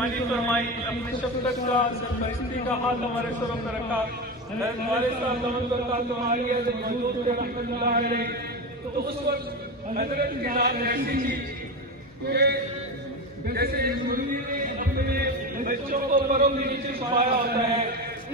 مہربانی فرمائی، اپنی شفقت کا سرپرستی کا ہاتھ ہمارے سروں پر رکھا۔ حضرت والد صاحب دامت برکاتہ عالیہ سے موجود تھے رحمۃ اللہ علیہ، تو اس وقت حضرت کی ذات ایسی تھی کہ جیسے مرغی نے اپنے بچوں کو پروں کے نیچے چھپایا ہوتا ہے،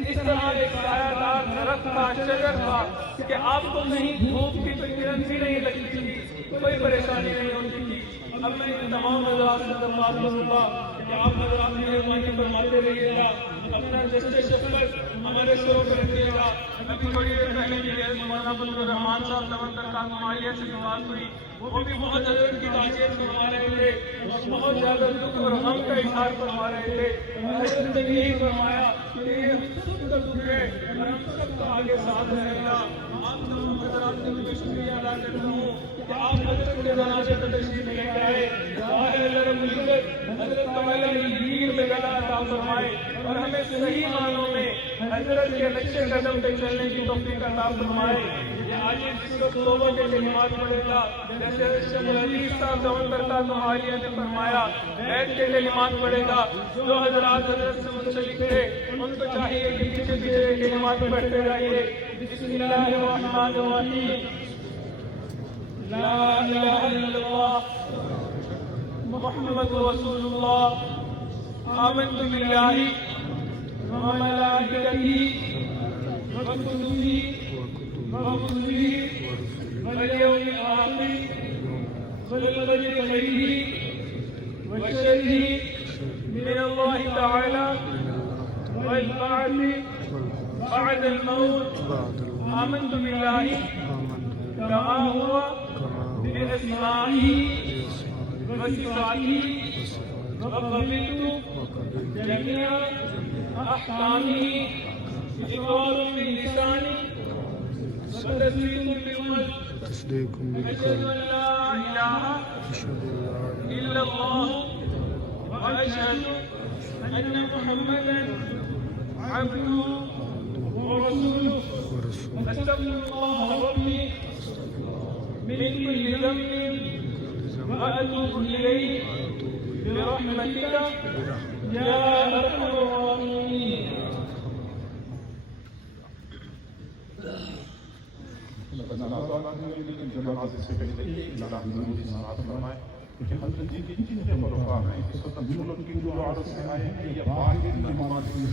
اس طرح ایک سایہ دار درخت تھا، شجر تھا کہ آپ کو کہیں دھوپ کی تو کرن بھی نہیں لگتی تھی، کوئی پریشانی نہیں ہوتی تھی۔ اب میں ان تمام حضرات سے درخواست کروں گا کہ آپ حضرات مہربانی فرماتے رہیے گا، اپنا جسے شفقت ہمارے سروں پر رکھیے گا۔ ابھی تھوڑی دیر پہلے میرے مولانا فضل الرحمان صاحب دامت برکاتہ عالیہ سے بات ہوئی، وہ بھی بہت حضرت کی تعریف فرما رہے تھے اور بہت زیادہ دکھ اور غم کا اظہار فرما رہے تھے۔ حضرت نے یہی فرمایا کہ یہ سب کا دکھ ہے اور ہم سب کا آگے ساتھ رہے گا۔ آپ تمام حضرات سے بھی شکریہ ادا کرتا ہوں کہ آپ حضرت کے جنازے پر تشریف لے کے آئے۔ اللہ رب العزت حضرت والا دین میں گلا عطا فرمائے اور ہمیں صحیح معنوں میں حضرت کے نقش قدم پہ چلنے کی توفیق عطا فرمائے۔ یہ آج صرف توبہ کے کلمات پڑھے گا، جیسے شیخ عزیز صاحب دامت برکاتہ عالیہ نے فرمایا، بیت کے کلمات پڑھے گا۔ جو حضرات حضرت سے منسلک تھے ان کو چاہیے کہ پیچھے پیچھے کلمات پڑھتے رہیے۔ بسم اللہ الرحمن الرحیم، لا الہ الا اللہ محمد رسول اللہ، آمنت باللہ وملائکتہ وکتبہ ورسلہ والیوم الآخر والقدر خیرہ وشرہ من اللہ تعالی والبعث بعد الموت، آمنت باللہ کما ہوا بأسمائہ وصفاتہ وقبلت جميع أحكامه إقرار باللسان وتصديق بالقلب، أشهد أن لا إله إلا الله وأشهد أن محمدا عبده ورسوله، أستغفر الله ربي من كل ذنب وأتوب إليه برحمتك یا ارحم الراحمین۔ لیکن جنازے سے پہلے اللہ کی ذات فرمائے کہ حضرت جی کے جتنے ملوکان ہیں اس وقت ملک کی جو عرص میں آئے ہیں یا باہر کی نماز کی